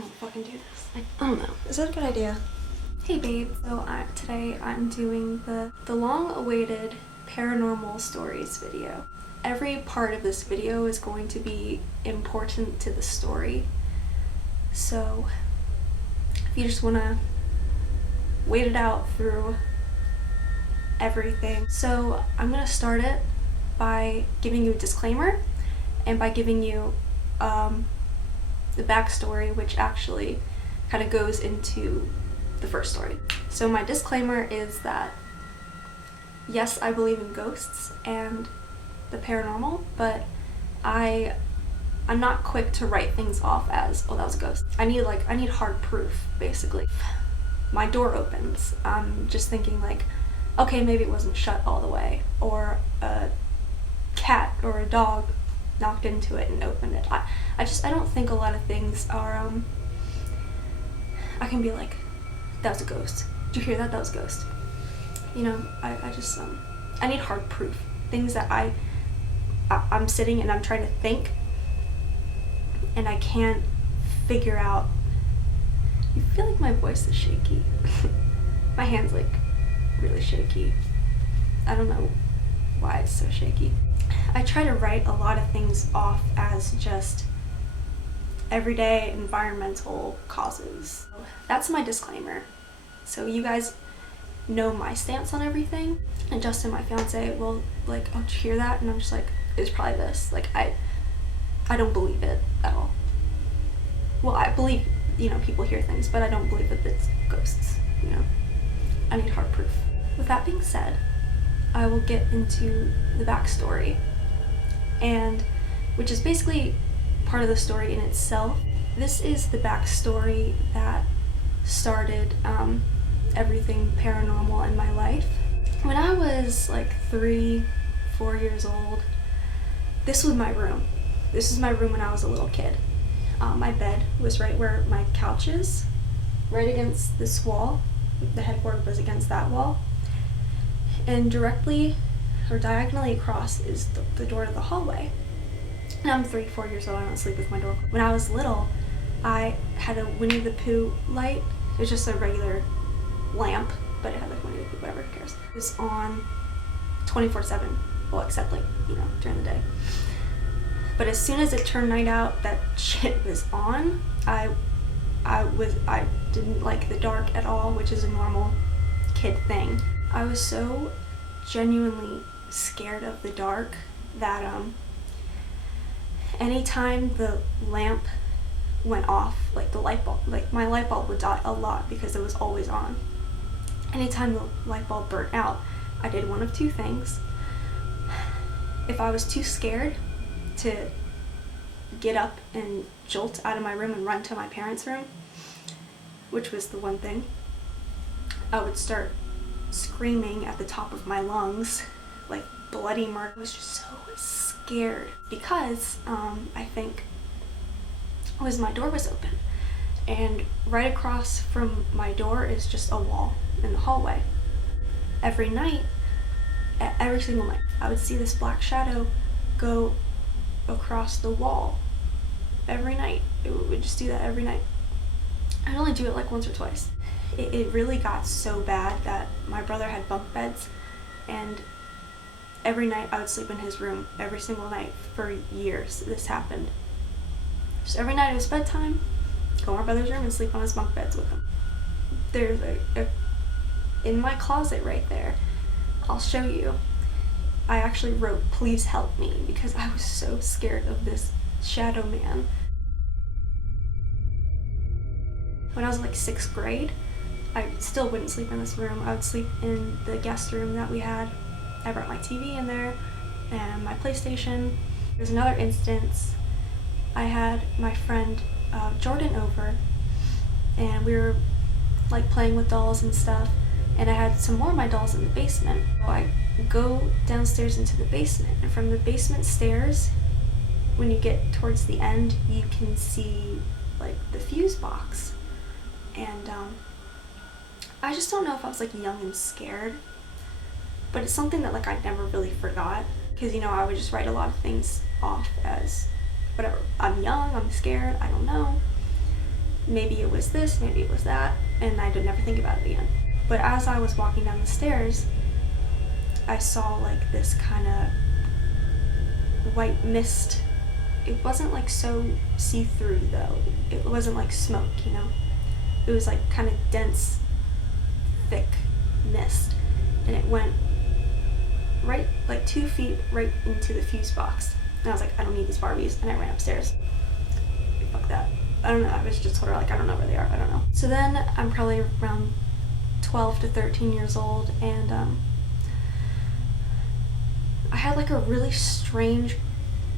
don't fucking do this. I don't know. Is that a good idea? Hey babe, so today I'm doing the long-awaited Paranormal Stories video. Every part of this video is going to be important to the story. So if you just want to wait it out through everything. So I'm going to start it by giving you a disclaimer and by giving you the backstory, which actually kind of goes into the first story. So my disclaimer is that yes, I believe in ghosts and the paranormal, but I'm not quick to write things off as, oh, that was a ghost. I need hard proof, basically. My door opens, I'm just thinking like, okay, maybe it wasn't shut all the way, or a cat or a dog knocked into it and opened it. I don't think a lot of things are, I can be like, that was a ghost. Did you hear that? That was a ghost. You know, I need hard proof. Things that I'm sitting and I'm trying to think and I can't figure out. You feel like my voice is shaky. My hand's like really shaky. I don't know why it's so shaky. I try to write a lot of things off as just everyday environmental causes. That's my disclaimer. So you guys know my stance on everything. And Justin, my fiance, will like, oh, did you hear that? And I'm just like, it was probably this. Like, I don't believe it at all. Well, I believe, you know, people hear things, but I don't believe that it's ghosts, you know. I need hard proof. With that being said, I will get into the backstory, and which is basically part of the story in itself. This is the backstory that started everything paranormal in my life. When I was like 3-4 years old, this was my room. This is my room when I was a little kid. My bed was right where my couch is, right against this wall. The headboard was against that wall. And directly or diagonally across is the door to the hallway. And I'm 3-4 years old, I don't sleep with my door. When I was little, I had a Winnie the Pooh light. It was just a regular lamp, but it had like Winnie the Pooh, whatever, who cares. It was on 24/7, well, except like, you know, during the day. But as soon as it turned night out, that shit was on. I didn't like the dark at all, which is a normal kid thing. I was so genuinely scared of the dark that anytime the lamp went off, like the light bulb, like my light bulb would die a lot because it was always on. Anytime the light bulb burnt out, I did one of two things. If I was too scared to get up and jolt out of my room and run to my parents' room, which was the one thing, I would start screaming at the top of my lungs, like bloody murder. I was just so scared because I think it was my door was open, and right across from my door is just a wall in the hallway. Every night, every single night, I would see this black shadow go across the wall. Every night. It would just do that every night. I'd only do it like once or twice. It really got so bad that my brother had bunk beds, and every night I would sleep in his room, every single night for years this happened. Just every night it was bedtime, go in my brother's room and sleep on his bunk beds with him. There's in my closet right there, I'll show you. I actually wrote, "Please help me," because I was so scared of this shadow man. When I was like 6th grade, I still wouldn't sleep in this room. I would sleep in the guest room that we had. I brought my TV in there and my PlayStation. There's another instance. I had my friend Jordan over, and we were like playing with dolls and stuff, and I had some more of my dolls in the basement. So I go downstairs into the basement, and from the basement stairs, when you get towards the end, you can see like the fuse box. And I just don't know if I was like young and scared, but it's something that like I never really forgot, because you know, I would just write a lot of things off as whatever. I'm young, I'm scared, I don't know. maybe it was this, maybe it was that, and I did never think about it again. But as I was walking down the stairs, I saw like this kind of white mist. It wasn't like so see-through though. It wasn't like smoke, you know? It was like kind of dense, thick mist. And it went right, like 2 feet right into the fuse box. And I was like, I don't need these Barbies. And I ran upstairs. Fuck that. I don't know. I was just told her, like, I don't know where they are. I don't know. So then I'm probably around 12 to 13 years old. And I had like a really strange,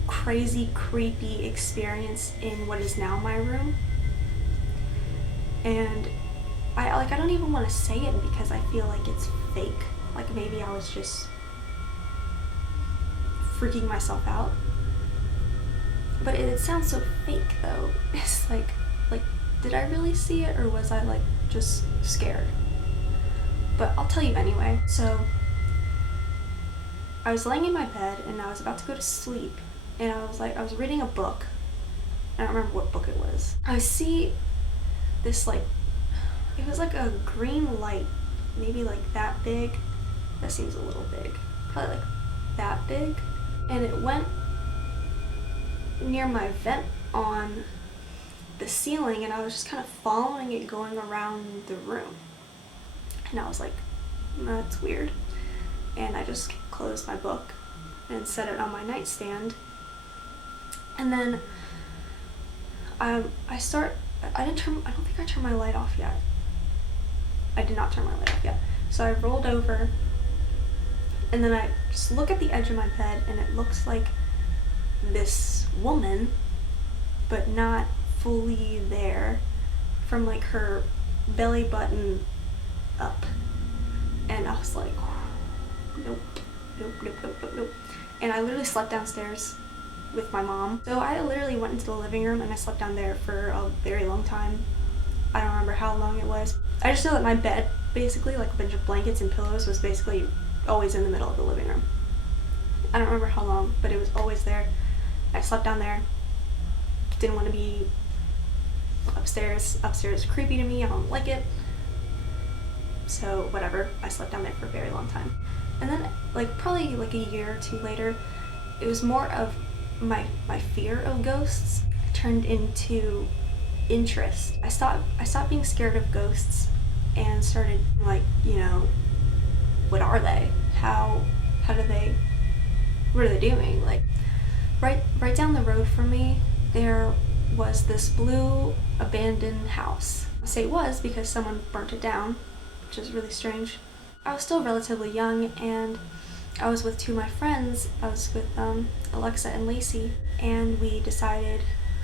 crazy, creepy experience in what is now my room. And I don't even want to say it because I feel like it's fake. Like maybe I was just freaking myself out. But it sounds so fake though. It's like did I really see it or was I like just scared? But I'll tell you anyway. So I was laying in my bed and I was about to go to sleep, and I was reading a book. I don't remember what book it was. I see this like, it was like a green light, maybe like that big. That seems a little big. Probably like that big. And it went near my vent on the ceiling, and I was just kind of following it going around the room. And I was like, that's weird. And I just closed my book and set it on my nightstand. And then I don't think I turned my light off yet. I did not turn my light off yet. So I rolled over, and then I just look at the edge of my bed, and it looks like this woman, but not fully there, from like her belly button up. And I was like, nope. And I literally slept downstairs with my mom. So I literally went into the living room and I slept down there for a very long time. I don't remember how long it was. I just know that my bed, basically, like a bunch of blankets and pillows, was basically always in the middle of the living room. I don't remember how long, but it was always there. I slept down there. Didn't want to be upstairs. Upstairs is creepy to me. I don't like it. So whatever. I slept down there for a very long time. And then like probably like a year or two later, it was more of my fear of ghosts turned into interest. I stopped being scared of ghosts and started like, you know, what are they? What are they doing? Like right down the road from me, there was this blue abandoned house. I say it was because someone burnt it down, which is really strange. I was still relatively young, and I was with two of my friends. I was with Alexa and Lacey, and we decided,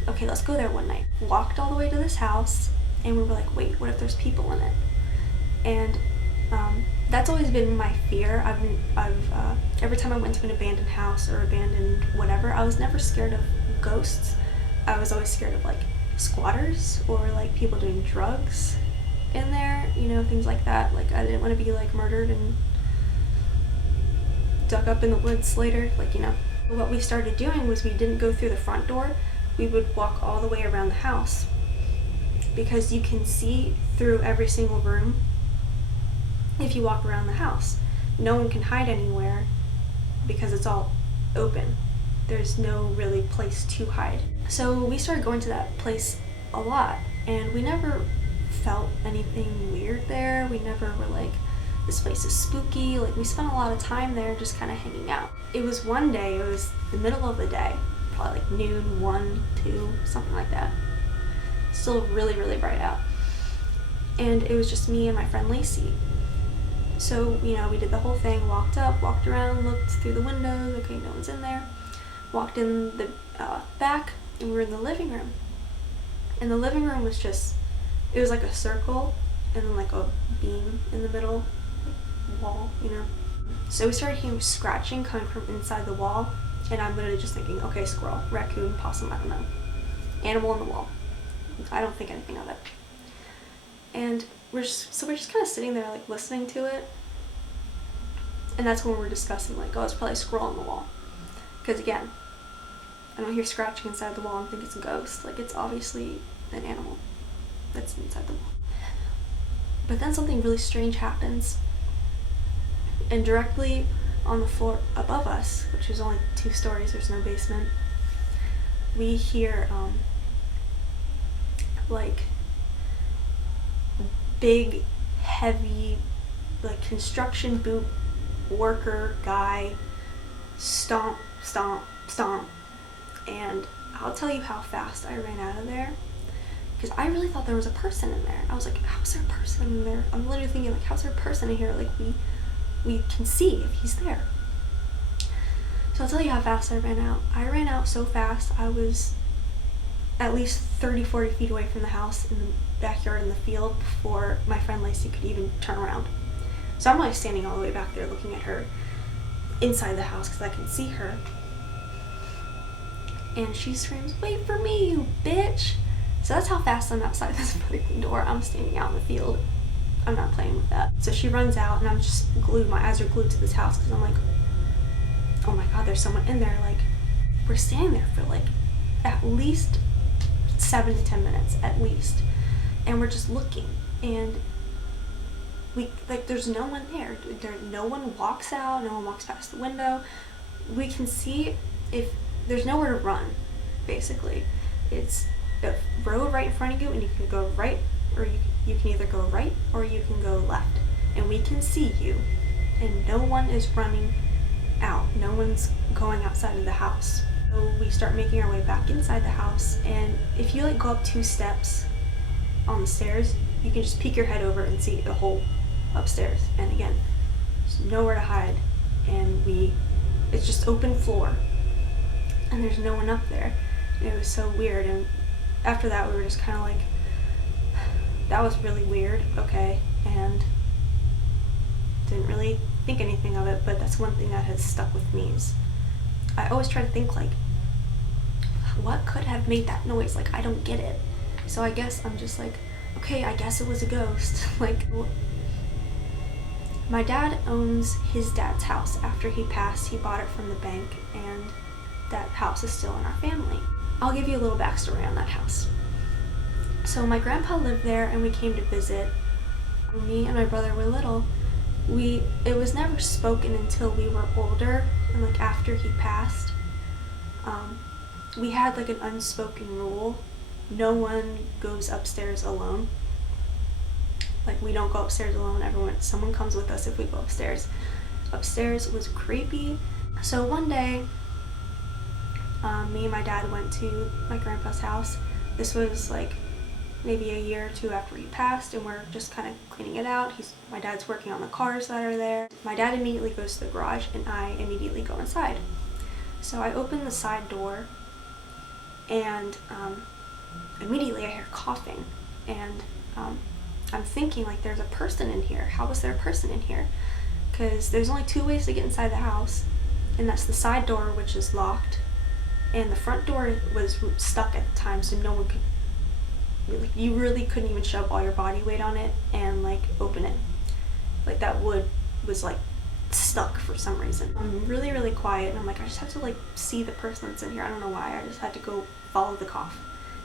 okay, let's go there one night. Walked all the way to this house, and we were like, wait, what if there's people in it? And that's always been my fear. I've every time I went to an abandoned house or abandoned whatever, I was never scared of ghosts. I was always scared of like squatters or like people doing drugs in there, you know, things like that. Like I didn't want to be like murdered and dug up in the woods later, like, you know. What we started doing was we didn't go through the front door. We would walk all the way around the house because you can see through every single room if you walk around the house. No one can hide anywhere because it's all open. There's no really place to hide. So we started going to that place a lot, and we never felt anything weird there. We never were like, this place is spooky. Like, we spent a lot of time there just kind of hanging out. It was one day, it was the middle of the day, probably like noon, 1, 2, something like that. Still really, really bright out. And it was just me and my friend Lacey. So, you know, we did the whole thing, walked up, walked around, looked through the windows, okay, no one's in there. Walked in the back, and we were in the living room. And the living room was just, it was like a circle, and then like a beam in the middle, like wall, you know. So we started hearing scratching coming from inside the wall, and I'm literally just thinking, okay, squirrel, raccoon, possum, I don't know. Animal on the wall. I don't think anything of it. And we're just kind of sitting there like listening to it. And that's when we're discussing like, oh, it's probably a squirrel on the wall. Because again, I don't hear scratching inside the wall and think it's a ghost. Like, it's obviously an animal. that's inside the wall. But then something really strange happens, and directly on the floor above us, which is only 2 stories, there's no basement, we hear like big, heavy, like construction boot worker guy stomp, stomp, stomp. And I'll tell you how fast I ran out of there, because I really thought there was a person in there. I was like, how's there a person in there? I'm literally thinking, like, how's there a person in here? Like, we can see if he's there. So I'll tell you how fast I ran out. I ran out so fast, I was at least 30-40 feet away from the house in the backyard in the field before my friend Lacey could even turn around. So I'm like standing all the way back there looking at her inside the house because I can see her. And she screams, "Wait for me, you bitch!" So that's how fast I'm outside this fucking door. I'm standing out in the field. I'm not playing with that. So she runs out and I'm just glued. My eyes are glued to this house because I'm like, oh my god, there's someone in there. Like, we're standing there for like at least 7 to 10 minutes at least, and we're just looking, and we like there's no one there. No one walks out, no one walks past the window. We can see if there's nowhere to run. Basically, it's a road right in front of you, and you can go right, or you can either go right or you can go left, and we can see you, and no one is running out. No one's going outside of the house. So we start making our way back inside the house, and if you like go up 2 steps on the stairs, you can just peek your head over and see the whole upstairs. And again, there's nowhere to hide, and it's just open floor, and there's no one up there. And it was so weird. And after that, we were just kind of like, that was really weird, okay, and didn't really think anything of it. But that's one thing that has stuck with me, is I always try to think, like, what could have made that noise? Like, I don't get it. So I guess I'm just like, okay, I guess it was a ghost. Like, my dad owns his dad's house. After he passed, he bought it from the bank, and that house is still in our family. I'll give you a little backstory on that house. So my grandpa lived there, and we came to visit. When me and my brother were little, it was never spoken until we were older, and like after he passed, we had like an unspoken rule: no one goes upstairs alone. Like, we don't go upstairs alone. Someone comes with us if we go upstairs. Upstairs was creepy. So one day, me and my dad went to my grandpa's house. This was like maybe a year or 2 after he passed, and we're just kind of cleaning it out. My dad's working on the cars that are there. My dad immediately goes to the garage, and I immediately go inside. So I open the side door, and immediately I hear coughing, and I'm thinking, like, there's a person in here. How is there a person in here? Because there's only 2 ways to get inside the house, and that's the side door, which is locked, and the front door was stuck at the time, so no one could, like, you really couldn't even shove all your body weight on it and like open it. Like, that wood was like stuck for some reason. I'm really, really quiet, and I'm like, I just have to like see the person that's in here. I don't know why. I just had to go follow the cough.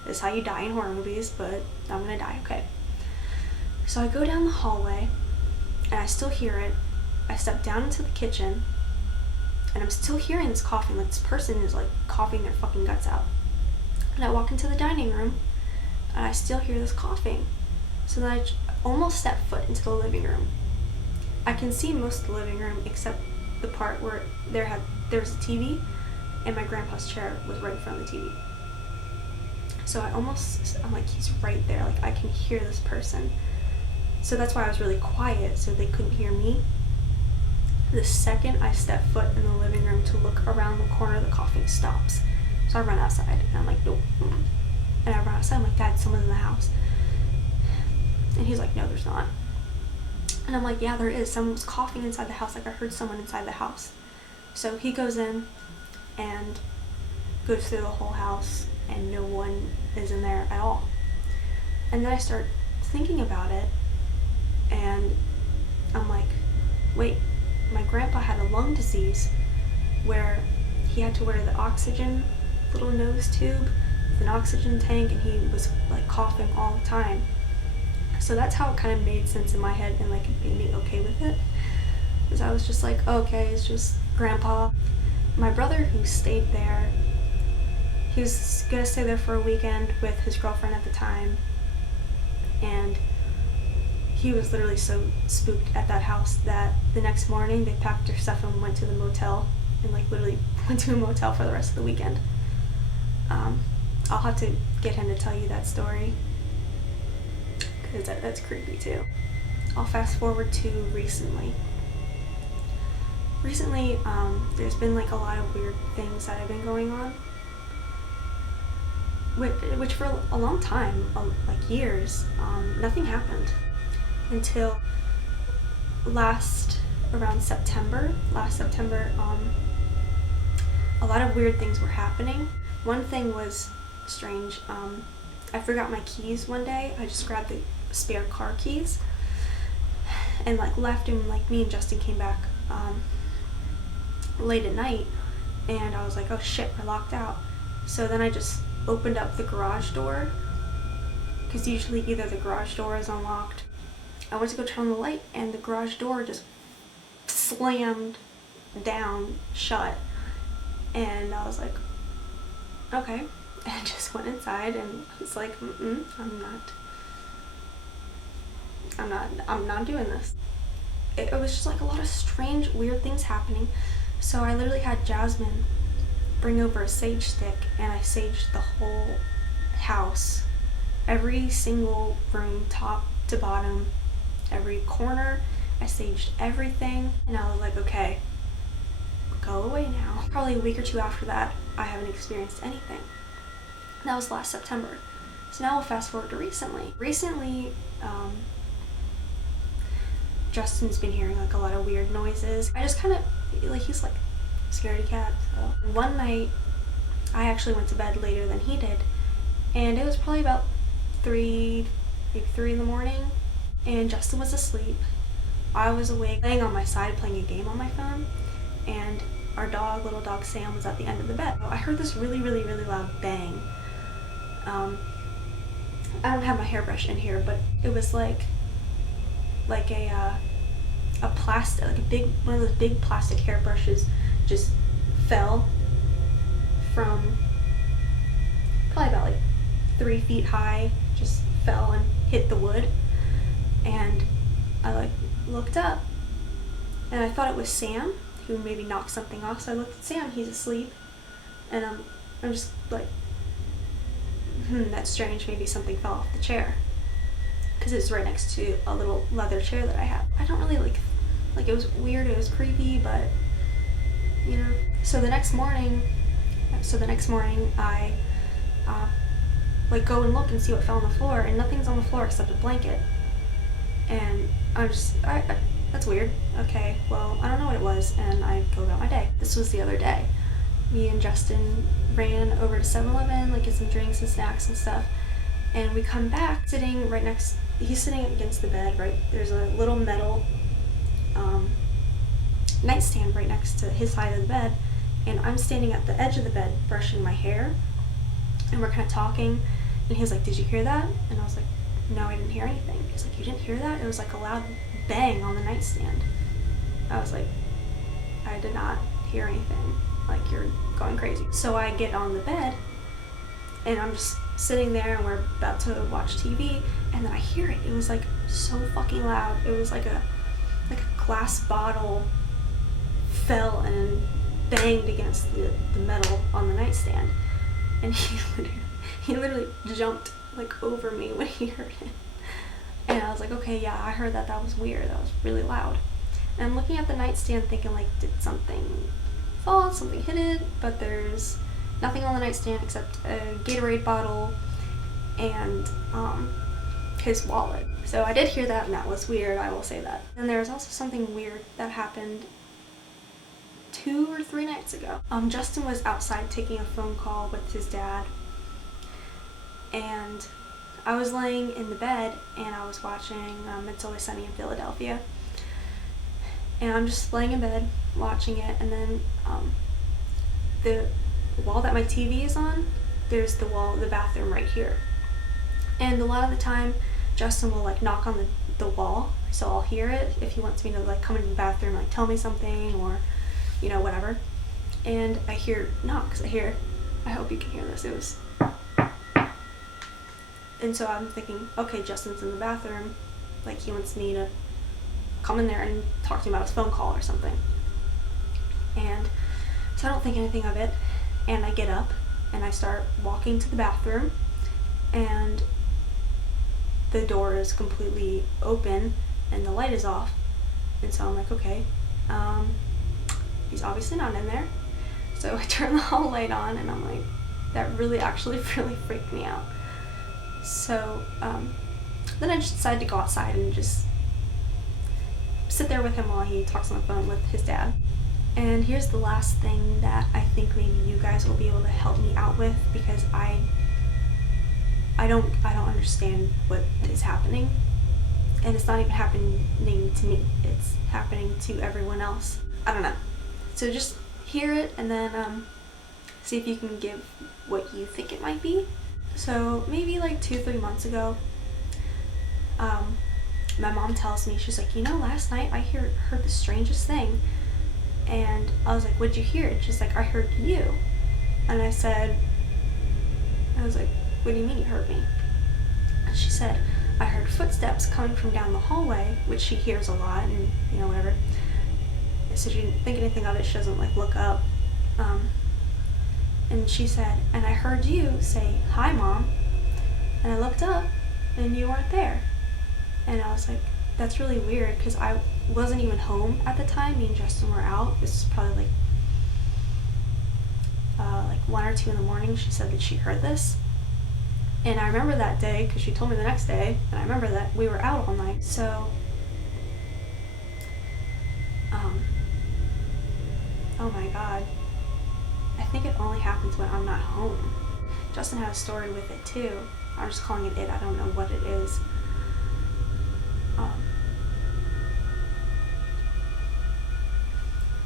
It's how you die in horror movies, but I'm gonna die, okay. So I go down the hallway, and I still hear it. I step down into the kitchen, and I'm still hearing this coughing. Like, this person is like coughing their fucking guts out. And I walk into the dining room, and I still hear this coughing. So then I almost step foot into the living room. I can see most of the living room except the part where there was a TV, and my grandpa's chair was right in front of the TV. So I'm like, he's right there. Like, I can hear this person. So that's why I was really quiet, so they couldn't hear me. The second I step foot in the living room to look around the corner, the coughing stops. So I run outside, and I'm like, nope. And I run outside, I'm like, Dad, someone's in the house. And he's like, no, there's not. And I'm like, yeah, there is. Someone was coughing inside the house. Like, I heard someone inside the house. So he goes in and goes through the whole house, and no one is in there at all. And then I start thinking about it, and I'm like, wait, my grandpa had a lung disease where he had to wear the oxygen little nose tube with an oxygen tank, and he was like coughing all the time. So that's how it kind of made sense in my head, and like it made me okay with it. Because I was just like, okay, it's just grandpa. My brother, who stayed there, he was gonna stay there for a weekend with his girlfriend at the time, and he was literally so spooked at that house that the next morning they packed their stuff and went to the motel, and like literally went to a motel for the rest of the weekend. I'll have to get him to tell you that story, because that's creepy too. I'll fast forward to recently. There's been like a lot of weird things that have been going on, which for a long time, like years, nothing happened until last September, a lot of weird things were happening. One thing was strange. I forgot my keys one day. I just grabbed the spare car keys and like left, and like me and Justin came back late at night, and I was like, oh shit, we're locked out. So then I just opened up the garage door, because usually either the garage door is unlocked. I went to go turn on the light, and the garage door just slammed down shut, and I was like, okay, and I just went inside and was like, I'm not doing this. It was just like a lot of strange, weird things happening. So I literally had Jasmine bring over a sage stick, and I saged the whole house, every single room, top to bottom, every corner. I saged everything, and I was like, okay, go away now. Probably a week or two after that, I haven't experienced anything. That was last September. So now we'll fast forward to recently. Justin's been hearing like a lot of weird noises. I just kind of, like, he's like a scaredy cat. So one night, I actually went to bed later than he did, and it was probably about 3 in the morning, and Justin was asleep. I was awake, laying on my side playing a game on my phone, and our little dog Sam, was at the end of the bed. I heard this really, really, really loud bang. I don't have my hairbrush in here, but it was like a plastic, like one of those big plastic hairbrushes just fell from probably about like 3 feet high, just fell and hit the wood. And I like looked up, and I thought it was Sam who maybe knocked something off. So I looked at Sam, he's asleep, and I'm just like, that's strange, maybe something fell off the chair, because it's right next to a little leather chair that I have. I don't really like it was weird, it was creepy, but you know. So the next morning I like go and look and see what fell on the floor, and nothing's on the floor except a blanket. And I'm just, that's weird. Okay, well, I don't know what it was, and I go about my day. This was the other day. Me and Justin ran over to 7-Eleven, like get some drinks and snacks and stuff, and we come back, he's sitting against the bed, right? There's a little metal nightstand right next to his side of the bed, and I'm standing at the edge of the bed brushing my hair, and we're kind of talking, and he was like, did you hear that? And I was like, no, I didn't hear anything. He's like, you didn't hear that? It was like a loud bang on the nightstand. I was like, I did not hear anything. Like, you're going crazy. So I get on the bed, and I'm just sitting there, and we're about to watch TV, and then I hear it. It was like so fucking loud. It was like a glass bottle fell and banged against the metal on the nightstand, and he literally jumped like over me when he heard it. And I was like, okay, yeah, I heard that. That was weird. That was really loud. And I'm looking at the nightstand thinking, like, did something fall? Something hit it? But there's nothing on the nightstand except a Gatorade bottle and his wallet. So I did hear that, and that was weird, I will say that. And there was also something weird that happened 2 or 3 nights ago. Justin was outside taking a phone call with his dad, and I was laying in the bed, and I was watching It's Always Sunny in Philadelphia, and I'm just laying in bed watching it, and then the wall that my TV is on, there's the bathroom right here, and a lot of the time Justin will like knock on the wall, so I'll hear it if he wants me to like come into the bathroom, like tell me something, or whatever. And I hear knocks. I hope you can hear this. It was, and so I'm thinking, okay, Justin's in the bathroom, like he wants me to come in there and talk to him about his phone call or something. And so I don't think anything of it, and I get up and I start walking to the bathroom, and the door is completely open and the light is off. And so I'm like, okay, he's obviously not in there. So I turn the hall light on, and I'm like, that really freaked me out. So then I just decided to go outside and just sit there with him while he talks on the phone with his dad. And here's the last thing that I think maybe you guys will be able to help me out with, because I don't understand what is happening, and it's not even happening to me, it's happening to everyone else. I don't know. So just hear it and then see if you can give what you think it might be. So maybe like 2-3 months ago, my mom tells me, she's like, last night I heard the strangest thing. And I was like, what'd you hear? And she's like, I heard you. And I was like, what do you mean you heard me? And she said, I heard footsteps coming from down the hallway, which she hears a lot, and whatever. So she didn't think anything of it. She doesn't like look up. And she said, and I heard you say, hi, Mom. And I looked up, and you weren't there. And I was like, that's really weird, because I wasn't even home at the time. Me and Justin were out. This was probably like 1 or 2 in the morning. She said that she heard this. And I remember that day, because she told me the next day, and I remember that we were out all night. So, oh my God. I think it only happens when I'm not home. Justin had a story with it too. I'm just calling it. I don't know what it is.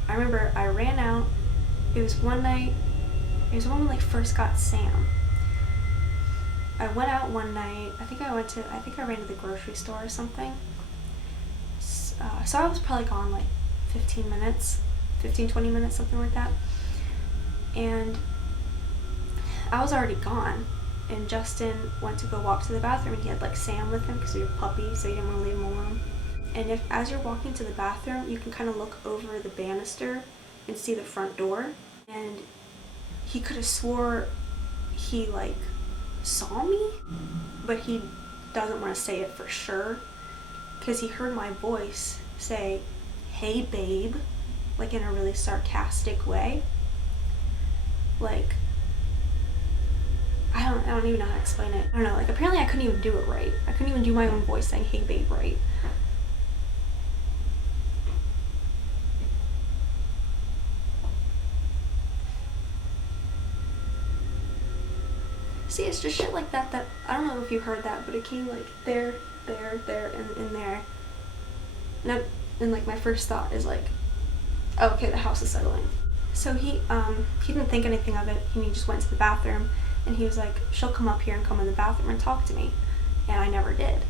I remember I ran out. It was one night. It was when we like first got Sam. I went out one night. I think I ran to the grocery store or something. So I was probably gone like 15 minutes, 20 minutes, something like that. And I was already gone. And Justin went to go walk to the bathroom, and he had like Sam with him because we were puppies, so he didn't want to leave him alone. And as you're walking to the bathroom, you can kind of look over the banister and see the front door. And he could have swore he like saw me, but he doesn't want to say it for sure, because he heard my voice say, hey babe, like in a really sarcastic way. Like, I don't even know how to explain it. I don't know, like apparently I couldn't even do it right. I couldn't even do my own voice saying hey babe right. See, it's just shit like that I don't know if you heard that, but it came like there, and in there. And like my first thought is like, oh, okay, the house is settling. So he didn't think anything of it. He just went to the bathroom, and he was like, she'll come up here and come in the bathroom and talk to me. And I never did,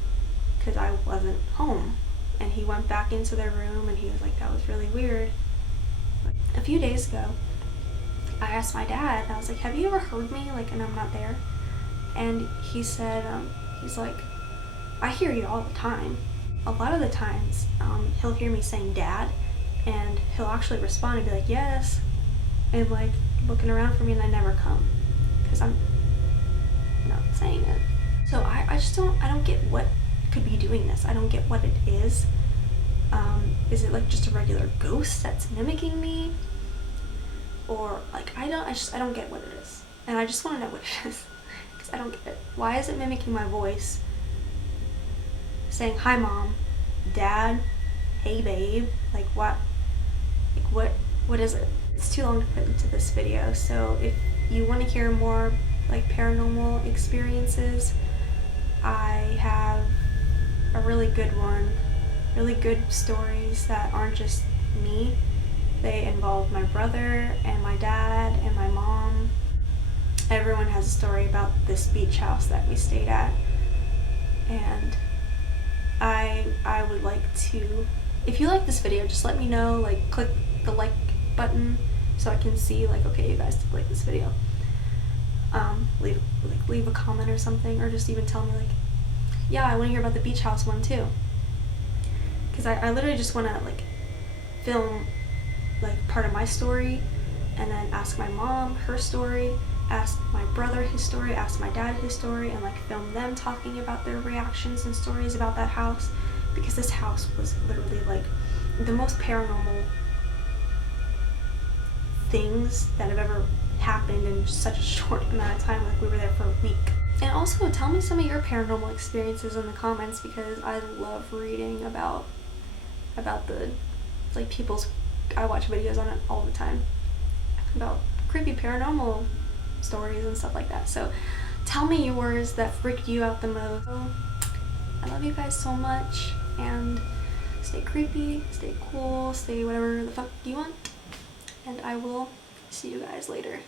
because I wasn't home. And he went back into their room, and he was like, that was really weird. A few days ago, I asked my dad, and I was like, have you ever heard me, like, and I'm not there? And he said, he's like, I hear you all the time. A lot of the times, he'll hear me saying dad, and he'll actually respond and be like, yes, and like looking around for me, and I never come, because I'm not saying it. So I don't get what could be doing this. I don't get what it is. Is it like just a regular ghost that's mimicking me? Or like, I don't get what it is. And I just want to know what it is, because I don't get it. Why is it mimicking my voice, saying hi mom, dad, hey babe, like what is it? It's too long to put into this video, so if you want to hear more like paranormal experiences, I have a really good one, really good stories that aren't just me. They involve my brother and my dad and my mom. Everyone has a story about this beach house that we stayed at. And I would like to, if you like this video, just let me know, like click the like button so I can see like, okay, you guys did like this video. Leave a comment or something, or just even tell me like, yeah, I want to hear about the beach house one too, because I literally just want to like film like part of my story, and then ask my mom her story, ask my brother his story, ask my dad his story, and like film them talking about their reactions and stories about that house, because this house was literally like the most paranormal things that have ever happened in such a short amount of time. Like, we were there for a week. And also tell me some of your paranormal experiences in the comments, because I love reading about the like people's, I watch videos on it all the time about creepy paranormal stories and stuff like that. So tell me yours that freaked you out the most. So, I love you guys so much, and stay creepy, stay cool, stay whatever the fuck you want, and I will see you guys later.